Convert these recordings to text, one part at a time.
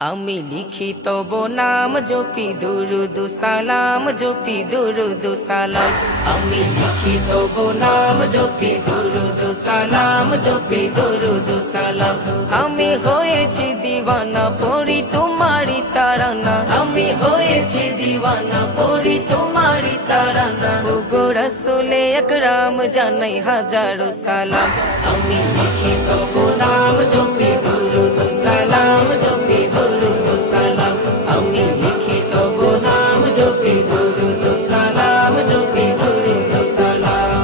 আমি লিখি তব নাম জপি দুরুদ সালাম জপি দুরুদ সালাম। আমি লিখি তব নাম জপি দুরুদ সালাম জপি দুরুদ সালাম। আমি হয়েছি দিওয়ানা পড়ি তোমারি তারানা। আমি হয়েছি দিওয়ানা পড়ি তোমারি তারানা। ওগো রাসূলে আকরাম জানাই হাজারো সালাম। আমি লিখি তব নাম জপি দুরুদ সালাম জপি দুরুদ সালাম। আমি লিখি তব নাম জপি দুরুদ সালাম জপি দুরুদ সালাম।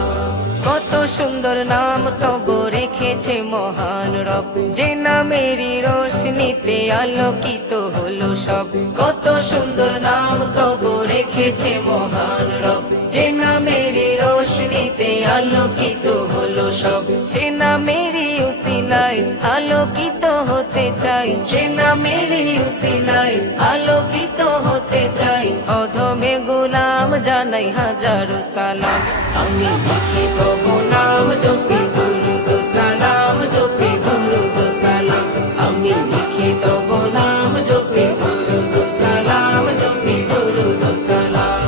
কত সুন্দর নাম তব রেখেছে মহান রব, যে নামেরই রোশনীতে আলোকিত হলো সব। কত সুন্দর নাম তব রেখেছে মহান রব, যে নামেরই রোশনীতে আলোকিত হলো সব। সে নামেরই উসিলায় আলোকিত হতে চাই, সে নামেরই উসিলায় আলোকিত হতে চাই। অধমে গোলাম জানাই হাজারো সালাম। আমি লিখি তব নাম জপি দুরুদ সালাম জপি দুরুদ সালাম। আমি লিখি তব নাম জপি দুরুদ সালাম জপি দুরুদ সালাম।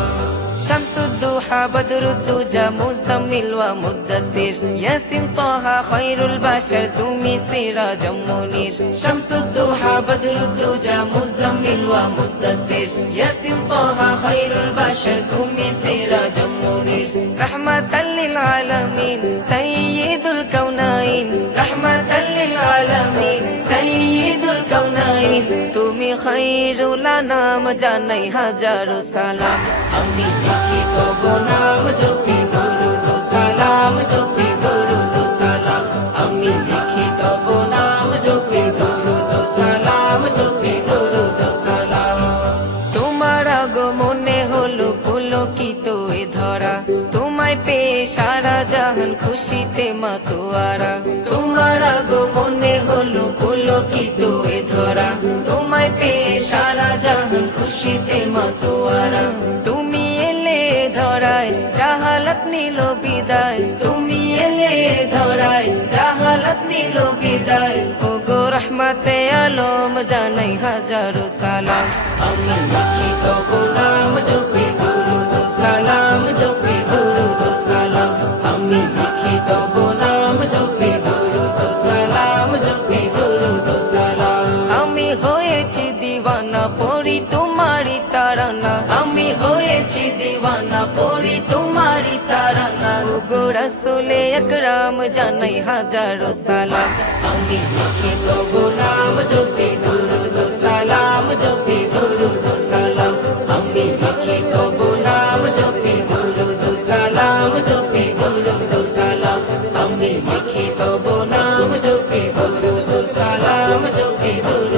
শামসুদ্দোহা বদরুদ্দোজা মুজাম্মিল ওয়া মুদ্দাসির, ইয়াসিন তাহা খায়রুল বাশার তুমি সিরাজুম মুনির। শামসুদ্দোহা বদরুদ্দোজা মুজাম্মিল ওয়া মুদ্দাসির, ইয়াসিন তাহা খায়রুল বাশার তুমি সিরাজুম মুনির। রাহমাতাল লিল আলামিন সাইয়্যিদুল কাউনাইন, রাহমাতাল লিল আলামিন সাইয়্যিদুল কাউনাইন। তুমি খায়রুল আনাম জানাই হাজারো সালাম। আমি লিখি তব নাম জপি দুরুদ সালাম জপি দুরুদ সালাম। আমি লিখি তব নাম জপি দুরুদ সালাম জপি দুরুদ সালাম। তোমার আগমনে হলো পুলকিত এ ধরা, তোমায় পেয়ে সারা জাহান খুশিতে মাতোয়ারা। তোমার আগমনে হলো পুলকিত এ ধরা, তোমায় পেয়ে সারা জাহান খুশিতে মাতোয়ারা। তুমি এলে ধরায় জাহালাত নিল বিদায়, তুমি এলে ধরায় জাহালাত নিল বিদায়। ওগো রহমতে আলম জানাই হাজারো সালাম। আমি লিখি তব নাম জপি দুরুদ সালাম জপি দুরুদ সালাম। আমি লিখি তব নাম জপি দুরুদ সালাম জপি দুরুদ সালাম। আমি হয়েছি দিওয়ানা পড়ি তোমারি তারানা। আমি হয়েছি দিওয়ানা পড়ি তোমারি তারানা। ওগো রাসূলে আকরাম জানাই হাজারো সালাম। আমি লিখি তব নাম জপি দুরুদ সালাম জপি দুরুদ সালাম। আমি লিখি তব নাম জপি দুরুদ সালাম জপি দুরুদ সালাম। আমি লিখি তব নাম জপি দুরুদ সালাম জপি দুরুদ